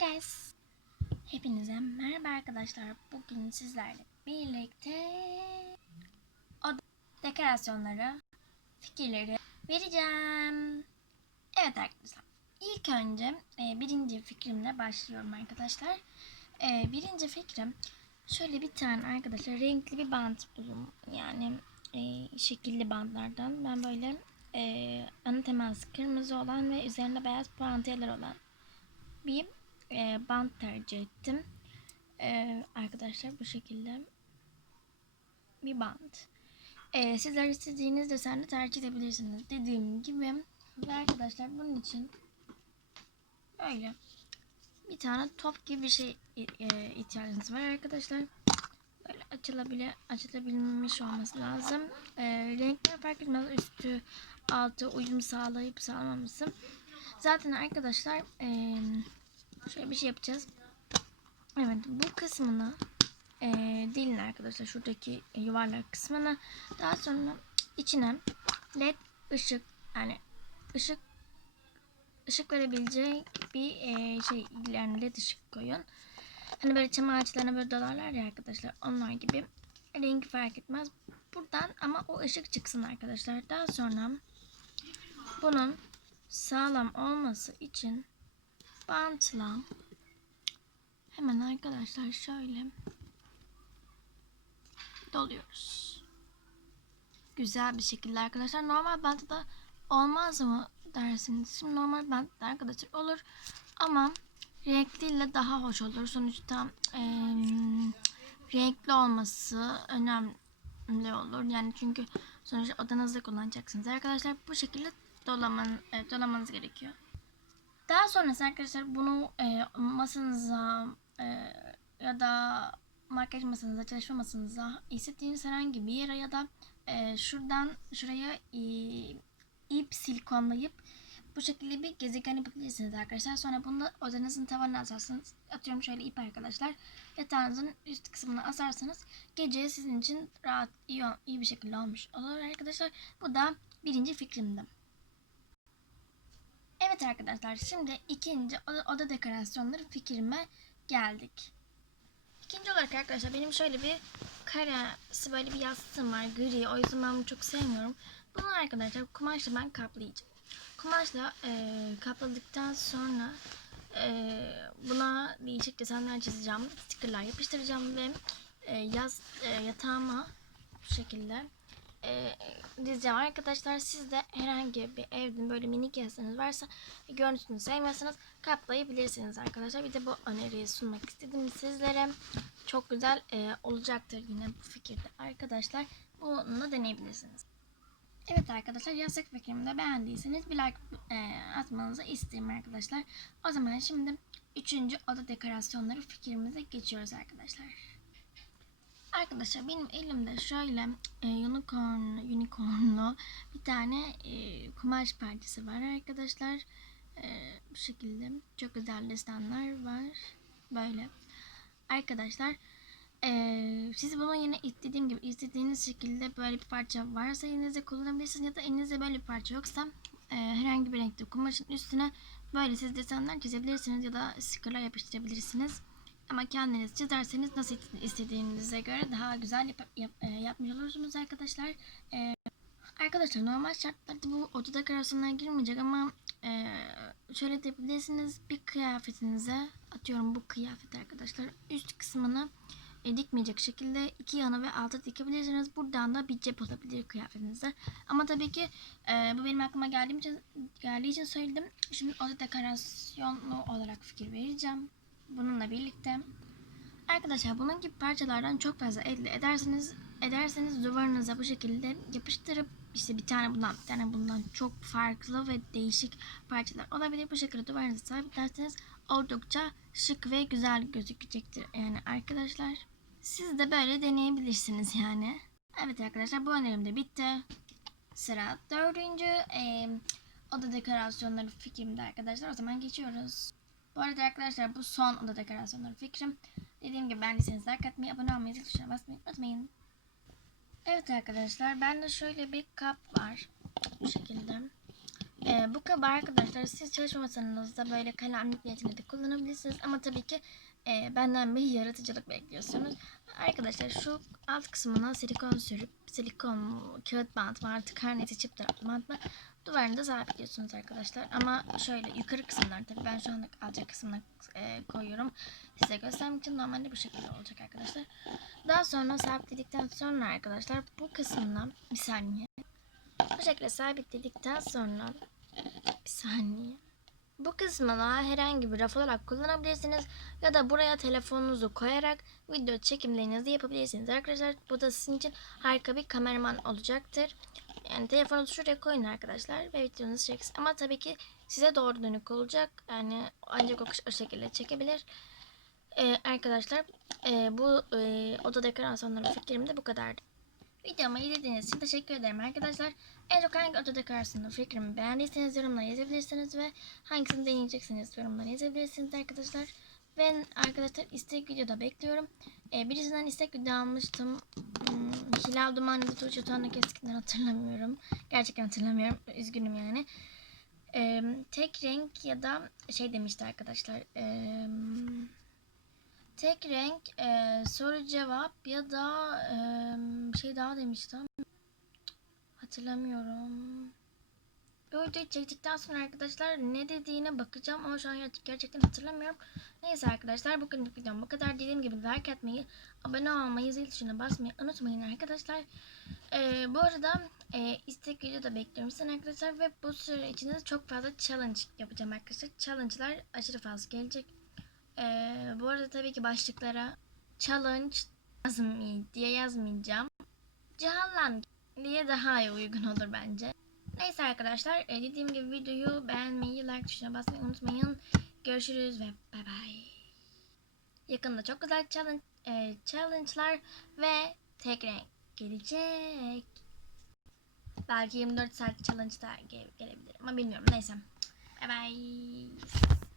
Yes. Hepinize merhaba arkadaşlar. Bugün sizlerle birlikte o dekorasyonları, fikirleri vereceğim. Evet arkadaşlar. İlk önce e, birinci fikrimle başlıyorum arkadaşlar. E, birinci fikrim şöyle bir tane arkadaşlar renkli bir bant bulun. Yani e, şekilli bantlardan. Ben böyle ana teması kırmızı olan ve üzerinde beyaz puantiyeler olan bir e, bant tercih ettim. E, arkadaşlar bu şekilde bir bant. E, sizler istediğiniz deseni tercih edebilirsiniz. Dediğim gibi ve arkadaşlar bunun için böyle bir tane top gibi bir şey e, ihtiyacınız var arkadaşlar. Böyle açılabilir, açılabilmiş olması lazım. E, renkler fark etmez. Üstü, altı uyum sağlayıp sağlamaması. Zaten arkadaşlar e, şöyle bir şey yapacağız. Evet bu kısmını e, dilin arkadaşlar şuradaki yuvarlak kısmını daha sonra içine led ışık yani ışık ışık verebileceği bir e, şey yani led ışık koyun. Hani böyle çam ağaçlarına böyle dolarlar ya arkadaşlar onlar gibi rengi fark etmez. Buradan ama o ışık çıksın arkadaşlar. Daha sonra bunun sağlam olması için bantla hemen arkadaşlar şöyle doluyoruz. Güzel bir şekilde arkadaşlar. Normal bantta da olmaz mı dersiniz. Şimdi normal bantta arkadaşlar olur ama renkliyle daha hoş olur. Sonuçta e, renkli olması önemli olur. Yani çünkü sonuçta odanızda kullanacaksınız. Arkadaşlar bu şekilde dolaman, e, dolamanız gerekiyor. Daha sonrasında arkadaşlar bunu e, masanıza e, ya da makyaj masanıza, çalışma masanıza istediğiniz herhangi bir yere ya da e, şuradan şuraya e, ip silikonlayıp bu şekilde bir gezegen yapabilirsiniz arkadaşlar. Sonra bunu odanızın tavanına asarsınız. Atıyorum şöyle ip arkadaşlar. Yatağınızın üst kısmına asarsanız gece sizin için rahat, iyi, iyi bir şekilde olmuş olur arkadaşlar. Bu da birinci fikrimdi. Evet arkadaşlar şimdi ikinci oda, oda dekorasyonları fikrime geldik. İkinci olarak arkadaşlar benim şöyle bir karesi böyle bir yastığım var gri. O yüzden ben bunu çok sevmiyorum. Bunu arkadaşlar kumaşla ben kaplayacağım. Kumaşla e, kapladıktan sonra e, buna değişik desenler çizeceğim. Stickerlar yapıştıracağım ve e, yaz e, yatağıma bu şekilde e, dizeceğim. Arkadaşlar siz de herhangi bir evde böyle minik yastığınız varsa görüntüsünü sevmezseniz kaplayabilirsiniz arkadaşlar. Bir de bu öneriyi sunmak istedim sizlere. Çok güzel e, olacaktır yine bu fikirde arkadaşlar. Bunu deneyebilirsiniz. Evet arkadaşlar yastık fikrimi de beğendiyseniz bir like e, atmanızı isterim arkadaşlar. O zaman şimdi üçüncü oda dekorasyonları fikrimize geçiyoruz arkadaşlar. Arkadaşlar benim elimde şöyle e, unicorn, unicornlu bir tane e, kumaş parçası var arkadaşlar. E, bu şekilde çok güzel desenler var. Böyle. Arkadaşlar ee, siz bunu yine istediğim gibi istediğiniz şekilde böyle bir parça varsa elinizde kullanabilirsiniz ya da elinizde böyle bir parça yoksa e, herhangi bir renkte kumaşın üstüne böyle siz desenler çizebilirsiniz ya da stickerlar yapıştırabilirsiniz. Ama kendiniz çizerseniz nasıl istediğinize göre daha güzel yap, yap, e, yapmış olursunuz arkadaşlar. E, arkadaşlar normal şartlarda bu oda dekorasyonuna girmeyecek ama e, şöyle de. Bir kıyafetinize atıyorum bu kıyafet arkadaşlar üst kısmını e, dikmeyecek şekilde iki yana ve alta dikebilirsiniz. Buradan da bir cep olabilir kıyafetinizde. Ama tabii ki e, bu benim aklıma geldiğim için, geldiği için söyledim. Şimdi oda dekorasyonlu olarak fikir vereceğim. Bununla birlikte. Arkadaşlar bunun gibi parçalardan çok fazla elde ederseniz ederseniz duvarınıza bu şekilde yapıştırıp işte bir tane bundan bir tane bundan çok farklı ve değişik parçalar olabilir. Bu şekilde duvarınıza sabitlerseniz oldukça şık ve güzel gözükecektir yani arkadaşlar. Siz de böyle deneyebilirsiniz yani. Evet arkadaşlar bu önerim de bitti. Sıra dördüncü e, oda dekorasyonları fikrimde arkadaşlar. O zaman geçiyoruz. Bu arada arkadaşlar bu son oda dekorasyonları fikrim. Dediğim gibi beğendiyseniz like atmayı, abone olmayı, zil tuşuna basmayı unutmayın. Evet arkadaşlar bende şöyle bir kap var. Bu şekilde. Ee, bu kaba arkadaşlar siz çalışma masanızda böyle kalemlik niyetinde de kullanabilirsiniz. Ama tabii ki e, benden bir yaratıcılık bekliyorsunuz. Arkadaşlar şu alt kısmına silikon sürüp silikon kağıt bant mı artık her neyse taraflı bant mı duvarında sabitliyorsunuz arkadaşlar. Ama şöyle yukarı kısımlar tabii ben şu anda alacak kısmına e, koyuyorum. Size göstermek için normalde bu şekilde olacak arkadaşlar. Daha sonra sabitledikten sonra arkadaşlar bu kısımdan bir saniye. Bu şekilde sabitledikten sonra bir saniye. Bu kısmına herhangi bir raf olarak kullanabilirsiniz ya da buraya telefonunuzu koyarak video çekimlerinizi yapabilirsiniz arkadaşlar. Bu da sizin için harika bir kameraman olacaktır. Yani telefonunuzu şuraya koyun arkadaşlar ve videonuzu çeksin. Ama tabii ki size doğru dönük olacak. Yani ancak o, o şekilde çekebilir. Ee, arkadaşlar e, bu e, oda dekorasyonları fikrim de bu kadardı. Videomu izlediğiniz için teşekkür ederim arkadaşlar. En çok hangi oda dekorasyonu fikrimi beğendiyseniz yorumlara yazabilirsiniz ve hangisini deneyeceksiniz yorumlara yazabilirsiniz arkadaşlar. Ben arkadaşlar istek videoda bekliyorum. Ee, birisinden istek video almıştım. Hmm, Hilal Dumanlı Tuğçe Tuğan'ı eskiden hatırlamıyorum. Gerçekten hatırlamıyorum. Üzgünüm yani. Ee, tek renk ya da şey demişti arkadaşlar. Ee, tek renk e, soru cevap ya da e, şey daha demişti hatırlamıyorum. Bu videoyu çektikten sonra arkadaşlar ne dediğine bakacağım ama şu an ger- gerçekten hatırlamıyorum. Neyse arkadaşlar bugünlük videom bu kadar. Dediğim gibi like atmayı, abone olmayı, zil tuşuna basmayı unutmayın arkadaşlar. Ee, bu arada e, istek video da bekliyorum sizden arkadaşlar ve bu süre içinde çok fazla challenge yapacağım arkadaşlar. Challenge'lar aşırı fazla gelecek. Ee, bu arada tabii ki başlıklara challenge yazmay diye yazmayacağım. Cehallan diye daha iyi uygun olur bence. Neyse arkadaşlar e, dediğim gibi videoyu beğenmeyi, like tuşuna basmayı unutmayın. Görüşürüz ve bay bay. Yakında çok güzel challenge, e, challenge'lar ve tek renk gelecek. Belki 24 saat challenge da gel- gelebilir ama bilmiyorum. Neyse. Bay bay.